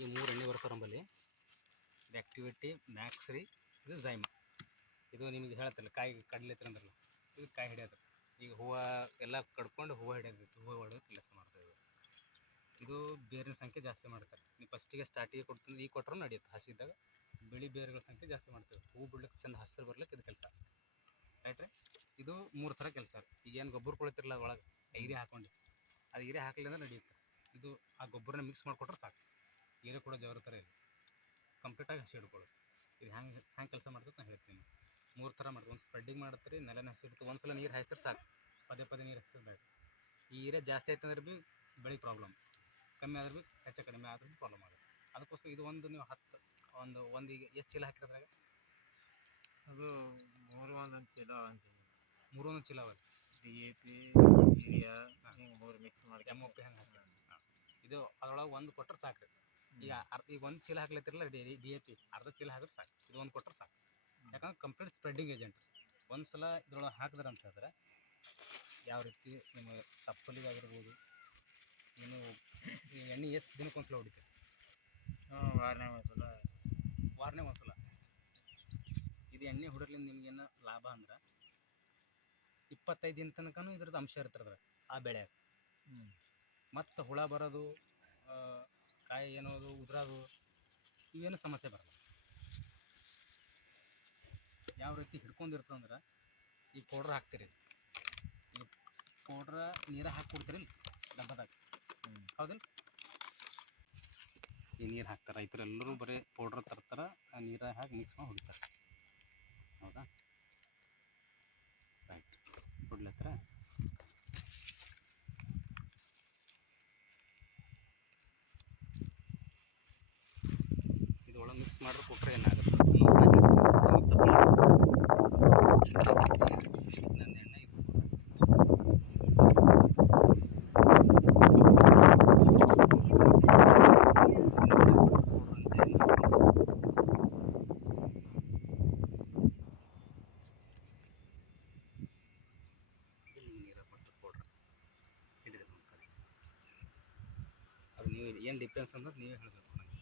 ಈ 3 ಎಣ್ಣೆ ಬರ್ತಾವೆ ನಮ್ಮಲ್ಲಿ. ಇದು ಆ್ಯಕ್ಟಿವಿಟಿ, ಮ್ಯಾಕ್ಸ್ರಿ, ಇದು ಝೈಮಾ. ಇದು ನಿಮಗೆ ಹೇಳ್ತಿಲ್ಲ ಕಾಯಿ ಕಡ್ಲಿತ್ರ ಅಂದ್ರಲ್ಲ, ಇದು ಕಾಯಿ ಹಿಡಿಯೋದು. ಈಗ ಹೂವು ಎಲ್ಲ ಕಡ್ಕೊಂಡು ಹೂವು ಹಿಡಿಯೋದಿತ್ತು, ಹೂವು ಹೊಡೆದು ಕೆಲಸ ಮಾಡ್ತಾಯಿದೆ. ಇದು ಬೇರಿನ ಸಂಖ್ಯೆ ಜಾಸ್ತಿ ಮಾಡ್ತಾರೆ. ನೀವು ಫಸ್ಟಿಗೆ ಸ್ಟಾರ್ಟಿಗೆ ಕೊಡ್ತೀನಿ, ಈಗ ಕೊಟ್ಟರು ನಡೆಯುತ್ತೆ. ಹಸಿದ್ದಾಗ ಬಿಳಿ ಬೇರುಗಳ ಸಂಖ್ಯೆ ಜಾಸ್ತಿ ಮಾಡ್ತೇವೆ. ಹೂವು ಬಿಡ್ಲಿಕ್ಕೆ ಚಂದ ಹಸಿರು ಬರ್ಲಿಕ್ಕೆ ಇದು ಕೆಲಸ ರೈಟ್ ರೀ. ಇದು 3 ಥರ ಕೆಲಸ ರೀ. ಈಗ ಏನು ಗೊಬ್ಬರ ಕೊಡ್ತಿರಲ್ಲ ಒಳಗೆ ಹೀರೆ ಹಾಕೊಂಡು, ಅದು ಹೀರೆ ಹಾಕಲಿಲ್ಲ ಅಂದ್ರೆ ನಡೆಯುತ್ತೆ. ಇದು ಆ ಗೊಬ್ಬರನ ಮಿಕ್ಸ್ ಮಾಡಿಕೊಟ್ರೆ ಸಾಕು. ಹೀರೆ ಕೊಡೋ ಜವಾಬ್ದಾರಿ ಇಲ್ಲ, ಕಂಪ್ಲೀಟಾಗಿ ಹಸಿ ಹಿಡ್ಕೊಳ್ಳೋದು. ಇದು ಹೆಂಗೆ ಕೆಲಸ ಮಾಡ್ತದೆ ನಾನು ಹೇಳ್ತೀನಿ. 3 ಥರ ಮಾಡ್ತೀವಿ. ಒಂದು ಸ್ಪ್ರೆಡ್ಡಿಂಗ್ ಮಾಡ್ತೀರಿ, ನೆಲನ ಹಸಿ ಇಡ್ತೀವಿ. ಒಂದು ಸಲ ನೀರು ಹಾಯಿಸಿದ್ರೆ ಸಾಕು, ಪದೇ ಪದೇ ನೀರು ಹಾಯಿಸಿದ್ರೆ ಬೇಡ. ಈ ಹೀರೆ ಜಾಸ್ತಿ ಆಯ್ತು ಅಂದ್ರೆ ಭೀ ಬೆಳೆ ಪ್ರಾಬ್ಲಮ್, ಕಮ್ಮಿ ಆದ್ರೆ ಭೀ ಹೆಚ್ಚು ಕಡಿಮೆ ಆದ್ರೂ ಭೀ ಪ್ರಾಬ್ಲಮ್ ಆಗುತ್ತೆ. ಅದಕ್ಕೋಸ್ಕರ ಇದು ಒಂದು ನೀವು 10 ಒಂದು ಈಗ ಎಷ್ಟು ಚೀಲ ಹಾಕಿರೋದ್ರಾಗ? ಅದು 3 ಒಂದೊಂದು ಚೀಲ ಅಂತೀವಿ. 3 ಒಂದೊಂದು ಚೀಲ ಅವ DAP, ಯೂರಿಯಾ ಹಿಂಗೆ 3 ಮಿಕ್ಸ್ ಮಾಡಿ MOP ಹಂಗೆ ಹಾಕಿ. ಇದು ಅದರೊಳಗೆ ಒಂದು ಕೊಟ್ಟರೆ ಸಾಕು. ಈಗ ಒಂದು ಚೀಲ ಹಾಕ್ಲತ್ತಿರಲ್ಲ DAP, ಅರ್ಧ ಚೀಲ ಹಾಕಿದ್ರೆ ಸಾಕು. ಇದು ಒಂದು ಕೊಟ್ಟರೆ ಸಾಕು. ಯಾಕಂದ್ರೆ ಕಂಪ್ಲೀಟ್ ಸ್ಪ್ರೆಡ್ಡಿಂಗ್ ಏಜೆಂಟ್. ಒಂದು ಸಲ ಇದ್ರೊಳಗೆ ಹಾಕಿದ್ರೆ ಅಂತ ಹೇಳಿದ್ರೆ ಯಾವ ರೀತಿ ನಿಮ್ಮ ತಪ್ಪಲಿಗಾಗಿರ್ಬೋದು. ನೀವು ಈ ಎಣ್ಣೆ ಎಷ್ಟು ದಿನಕ್ಕೆ ಒಂದು ಸಲ ಹೊಡಿತೀರಿ? ವಾರನೇ ಒಂದು ಸಲ. ಇದು ಎಣ್ಣೆ ಹೊಡೋದ್ರಿಂದ ನಿಮ್ಗೇನು ಲಾಭ ಅಂದ್ರೆ 25 ದಿನ ತನಕನೂ ಇದ್ರದ್ದು ಅಂಶ ಇರ್ತದೆ ಆ ಬೆಳೆ. ಮತ್ತು ಹುಳ ಬರೋದು, ಕಾಯಿ ಏನೋದು ಉದುರೋದು, ಇವೇನು ಸಮಸ್ಯೆ ಬರಲ್ಲ. ಯಾವ ರೀತಿ ಹಿಡ್ಕೊಂಡಿರ್ತಂದ್ರೆ ಈ ಪೌಡ್ರ್ ಹಾಕ್ತೀರಿ, ಈ ಪೌಡ್ರ ನೀರು ಹಾಕಿ ಕೊಡ್ತೀರಿಲ್ಲ ಡಬ್ಬದಾಗ, ಹೌದಿಲ್ಲ? ಈ ನೀರು ಹಾಕ್ತಾರೆ ರೈತರೆಲ್ಲರೂ, ಬರೀ ಪೌಡ್ರ್ ತರ್ತಾರೆ, ಆ ನೀರಾಗ ಹಾಕಿ ಮಿಕ್ಸ್ ಮಾಡಿ ಹೊಡಿತಾರೆ. ಹೌದಾ? ರೈಟ್, ಹೊಡ್ಲತ್ತರ. ಇದು ಒಳಗೆ ಮಿಕ್ಸ್ ಮಾಡಿದ್ರೆ ಕೊಟ್ಟರೆ ಏನಾಗುತ್ತೆ? ನನ್ನ ಎಣ್ಣೆ ಇದು ಅದು ನೀವು ಏನು ಡಿಫ್ರೆನ್ಸ್ ಅನ್ನೋದು ನೀವೇ ಹೇಳಬೇಕು ನನಗೆ.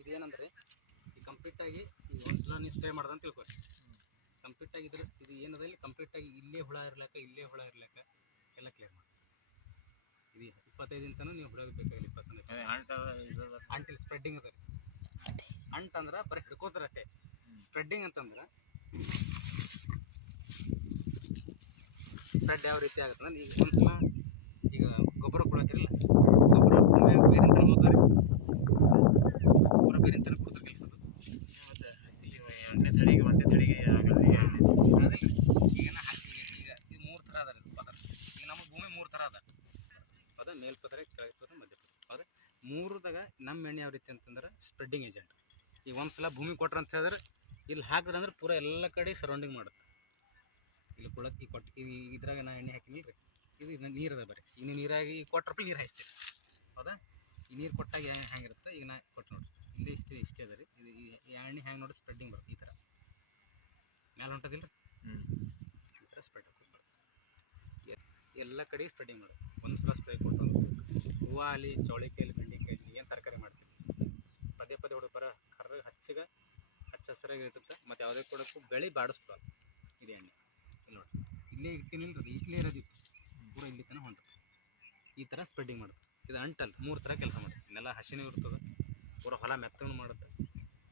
ಇದೇನಂದ್ರೆ ಈ ಕಂಪ್ಲೀಟಾಗಿ ಈಗ ಒಂದು ಸಲ ನೀವು ಸ್ಪ್ರೇ ಮಾಡ್ದೆ ಅಂತ ತಿಳ್ಕೊರಿ. ಕಂಪ್ಲೀಟಾಗಿ ಇದು ಏನದ ಇಲ್ಲಿ ಕಂಪ್ಲೀಟಾಗಿ ಇಲ್ಲೇ ಹುಳ ಇರ್ಲಿಕ್ಕೆ ಎಲ್ಲ ಕ್ಲಿಯರ್ ಮಾಡಿ. ಇದು 25 ದಿನ ತನಕ ನೀವು ಹೊಡೋಬೇಕಾಗಿಲ್ಲ. 20% ಅಂಟಿಲ್ ಸ್ಪ್ರೆಡ್ಡಿಂಗ್ ಅದ ರೀ. ಅಂಟಂದ್ರೆ ಬರೀ ಹಿಡ್ಕೋತಾರೆ ಅಷ್ಟೇ. ಸ್ಪ್ರೆಡ್ಡಿಂಗ್ ಅಂತಂದ್ರೆ ಸ್ಪ್ರೆಡ್ ಯಾವ ರೀತಿ ಆಗುತ್ತೆ ಅಂದ್ರೆ, ಈಗ ಒಂದು ಸಲ ಈಗ ಗೊಬ್ಬರ ಕೊಡತ್ತಿರಲ್ಲ, ಗೊಬ್ಬರ ಬೇರೆ ತನಕ ಹೋಗ್ತಾರೆ, ಗೊಬ್ಬರ ಬೇರೆ ತನಕ ಕೊಡ್ತಾರೆ ಕೆಲಸದು. ಮತ್ತು ಒಂದೇ ತಳಿಗೆ ಆಗಲ್ಲ. ಈಗ ಈಗ ಇದು 3 ಥರ ಅದ ರೀ ಪದರ. ಈಗ ನಮ್ಮ ಭೂಮಿ 3 ಥರ ಅದ. ಹೌದಾ? ಮೇಲ್ಪದರ, ಕೆಳಪದರ, ಮಧ್ಯಪದರ. ಹೌದಾ? 3ದಾಗ ನಮ್ಮ ಎಣ್ಣೆ ಯಾವ ರೀತಿ ಅಂತಂದ್ರೆ ಸ್ಪ್ರೆಡ್ಡಿಂಗ್ ಏಜೆಂಟ್. ಈಗ ಒಂದು ಸಲ ಭೂಮಿ ಕೊಟ್ರೆ ಅಂತ ಹೇಳಿದ್ರೆ ಇಲ್ಲಿ ಹಾಕಿದ್ರೆ ಅಂದ್ರೆ ಪೂರ ಎಲ್ಲ ಕಡೆ ಸರೌಂಡಿಂಗ್ ಮಾಡುತ್ತೆ. ಇಲ್ಲಿ ಕೊಳಕ್ಕೆ ಕೊಟ್ಟು ಇದ್ರಾಗ ನಾ ಎಣ್ಣೆ ಹಾಕಿನಿ ರೀ, ಇದು ನೀರದ ಬರೀ. ಈಗ ನೀವು ನೀರಾಗಿ ಕೊಟ್ಟರಪ್ಪ ನೀರು ಹಾಯಿಸ್ತೀರಿ. ಹೌದಾ? ಈ ನೀರು ಕೊಟ್ಟಾಗ ಹೆಂಗಿರುತ್ತೆ, ಈಗ ನಾ ಕೊಟ್ಟು ನೋಡಿರಿ, ಇಲ್ಲಿ ಇಷ್ಟೇ ಅದ ರೀ. ಇದು ಈ ಎಣ್ಣೆ ಹೆಂಗೆ ನೋಡಿ ಸ್ಪ್ರೆಡ್ಡಿಂಗ್ ಬರುತ್ತೆ. ಈ ಥರ ಮೇಲೆ ಹೊಂಟದಿಲ್ಲ ರೀ, ಈ ಥರ ಸ್ಪ್ರೆಡ್ ಬರುತ್ತೆ. ಎಲ್ಲ ಕಡೆ ಸ್ಪ್ರೆಡ್ಡಿಂಗ್ ಮಾಡೋದು. ಒಂದು ಸಲ ಸ್ಪ್ರೇ ಕೊಟ್ಟು ಹೂವು ಅಲ್ಲಿ, ಚೌಳಿಕಾಯಲ್ಲಿ, ಬೆಂಡೆಕಾಯಿ, ಏನು ತರಕಾರಿ ಮಾಡ್ತೀವಿ ಪದೇ ಪದೇ ಹೊಡೆದು ಬರೋ ಕರ್ರಗೆ ಹಚ್ಚ ಹಸಿರಾಗಿ ಇರ್ತದೆ. ಮತ್ತು ಯಾವುದೇ ಕೊಡೋಕ್ಕೂ ಬೆಳೆ ಬಾಡಿಸ್ಬಾರ್ದು. ಇದು ಎಣ್ಣೆ ಇಲ್ಲಿ ನೋಡಿ, ಇಲ್ಲೇ ಇಟ್ಟಿನಿಲ್ರಿ, ಇಲ್ಲೇ ಇರೋದಿತ್ತು ಪೂರ ಇಲ್ಲಿ ತನಕ ಹೊಂಟದೆ. ಈ ಥರ ಸ್ಪ್ರೆಡ್ಡಿಂಗ್ ಮಾಡುತ್ತೆ. ಇದು ಅಂಟಲ್ಲ 3 ಥರ ಕೆಲಸ ಮಾಡುತ್ತೆ. ನೆಲ ಹಸಿನೂ ಇರ್ತದೆ, ಪೂರ ಹೊಲ ಮೆತ್ತಗೂ ಮಾಡುತ್ತೆ.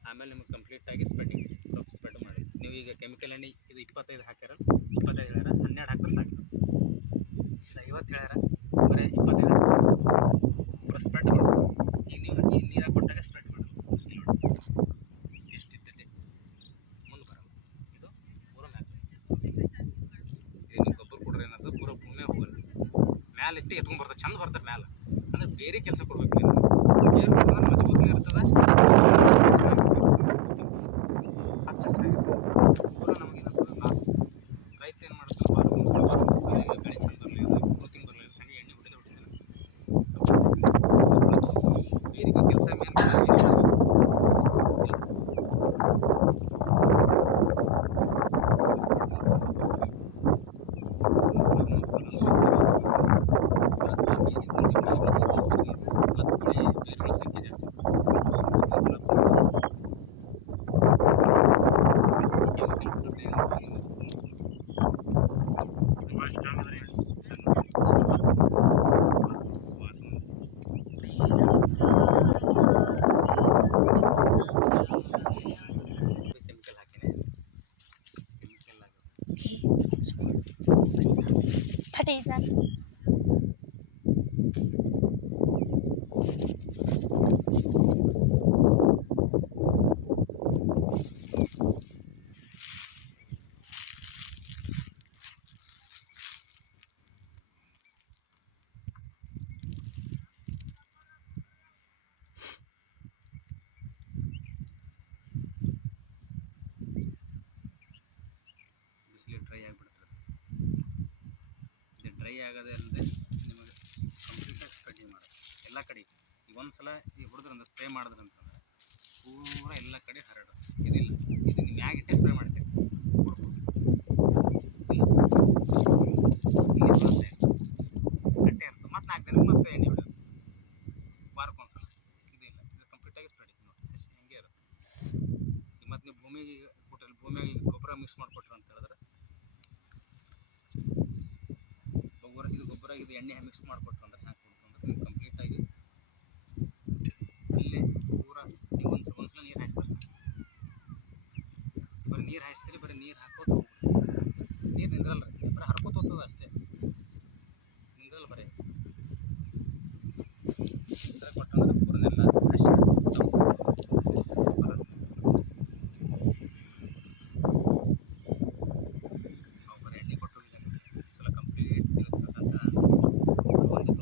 ಆಮೇಲೆ ನಿಮ್ಗೆ ಕಂಪ್ಲೀಟಾಗಿ ಸ್ಪ್ರೆಡ್ ಮಾಡಿ. ನೀವು ಈಗ ಕೆಮಿಕಲ್ ಎಣ್ಣೆ ಇದು 25 ಹಾಕ್ಯಾರಲ್ಲ, 25 ಹೇಳ್ಯಾರ, 12 ಹಾಕಿದ್ರೆ ಸಾಕು. 50 ಹೇಳ್ಯಾರ, ಬರೀ 25 ಪೂರ ಸ್ಪ್ರೆಡ್ ಮಾಡೋದು. ಈಗ ನೀವು ಈ ನೀರಾಗಿ ಕೊಟ್ಟಾಗ ಸ್ಪ್ರೆಡ್ ಮಾಡೋದು. ಇಲ್ಲಿ ನೋಡಿ ಎಷ್ಟಿರ್ತೈತಿ, ಮುಂದೆ ಬರೋದು. ಇದು ಪೂರ ಮ್ಯಾಲೆ ಇದು ನೀವು ಗೊಬ್ಬರ ಕೊಡ್ರಿ ಏನದು ಪೂರ ಭೂಮಿ ಹೋಗಲ್ಲ, ಮ್ಯಾಲೆ ಮ್ಯಾಲೆ ಇಟ್ಟು ಎತ್ಕೊಂಡ್ ಬರ್ತದೆ, ಚಂದ ಬರ್ತದೆ ಮ್ಯಾಲೆ. ಅಂದ್ರೆ ಬೇರೆ ಕೆಲಸ ಕೊಡ್ಬೇಕು ನೀವು. ಏರ್ ಕೊಟ್ಟರೆ ಮಜಬೂತ್ ಇರ್ತದೆ, ಹಚ್ಚ ಹಸಿರಾಗಿರ್ತದೆ. ಪೂರ ನಮಗೇನಂತಂದ್ರೆ ಲಾಸ್. ರೈತ ಏನು ಮಾಡ್ತಾನೆ, ಬೆಳೆ ಚಂದ ಬರಲಿ, ಗ್ರೋತಿಂಗ್ ಬರಲಿ ಹಾಗೆ ಎಣ್ಣೆ ಹೊಡೆದೇ ಹೊಡಿತಾನೆ. ಬೇರೆ ಕೆಲಸ ಮೇಲೆ ಸಂಖ್ಯೆ ಜಾಸ್ತಿ. ಕೆಮಿಕಲ್ ಹಾಕಿನೇ ಕೆಮಿಕಲ್ ಬಿಸಿಲು ಡ್ರೈ ಆಗಿಬಿಡ್ತದೆ. ಇದು ಡ್ರೈ ಆಗೋದೇ ಅಲ್ಲದೆ ನಿಮಗೆ ಕಂಪ್ಲೀಟಾಗಿ ಸ್ಪ್ರೆಡ್ಡಿಂಗ್ ಮಾಡೋದು ಎಲ್ಲ ಕಡೆ. ಈಗ ಒಂದು ಸಲ ಈ ಹೊಡೆದ್ರಿಂದ ಸ್ಪ್ರೇ ಮಾಡಿದ್ರೆ ಅಂತಂದ್ರೆ ಪೂರ ಎಲ್ಲ ಕಡೆ ಹರಡು. ಇದಿಲ್ಲ, ಇದು ನೀವು ಮ್ಯಾಗಿಟ್ಟೆ ಸ್ಪ್ರೇ ಮಾಡ್ತೀವಿ ಗಟ್ಟೆ ಇರ್ತದೆ. ಮತ್ತು 4 ದಿನಕ್ಕೆ ಮತ್ತೆ ಎಣ್ಣೆ ಹೊಡೆಯೋದು, ವಾರಕ್ಕೊಂದ್ಸಲ. ಇದಿಲ್ಲ, ಇದು ಕಂಪ್ಲೀಟಾಗಿ ಸ್ಪ್ರೆಡಿಂಗ್ ನೋಡಿ ಹೆಂಗೆ ಇರುತ್ತೆ. ಮತ್ತು ನೀವು ಭೂಮಿಗೆ ಕೊಟ್ಟರೆ, ಭೂಮಿಯಾಗಿ ಗೊಬ್ಬರ ಮಿಕ್ಸ್ ಮಾಡಿಕೊಟ್ರಿ ಅಂತ ಹೇಳಿದ್ರೆ, ಗೊಬ್ಬರ ಇದು ಎಣ್ಣೆ ಮಿಕ್ಸ್ ಮಾಡಿಕೊಟ್ರು ಅಂದ್ರೆ ಹಾಕ್ಕೊಟ್ರು ಅಂದ್ರೆ ನೀವು ಕಂಪ್ಲೀಟಾಗಿ ಅಲ್ಲೇ ಪೂರ ನೀವು ಒಂದ್ಸಲ ನೀರು ಹಾಯಿಸ್ತಾರೆ ಸರ್. ಬರೀ ನೀರು ಹಾಯಿಸ್ತೀರಿ, ಬರೀ ನೀರು ಹಾಕೋದು ಹೋಗ್ಬಿಡ್ತೀರಿ, ನೀರು ನಿಂದ್ರಲ್ಲ ರೀ, ಬರೀ ಹರ್ಕೋತ ಹೋಗ್ತದೆ ಅಷ್ಟೇ, ನಿಂದ್ರಲ್ಲ. ಬರೀ ಈ ಥರ ಕೊಟ್ಟಂದ್ರೆ ಪೂರನೆಲ್ಲ ಹಸಿ ನಾವು ಬರೀ ಎಣ್ಣೆ ಕೊಟ್ಟು ಹೋಗಿದ್ದಾನೆ. ಈ ಸಲ ಕಂಪ್ಲೀಟ್ ತಿನ್ನಿಸ್ಬೇಕಂತ ಒಂದು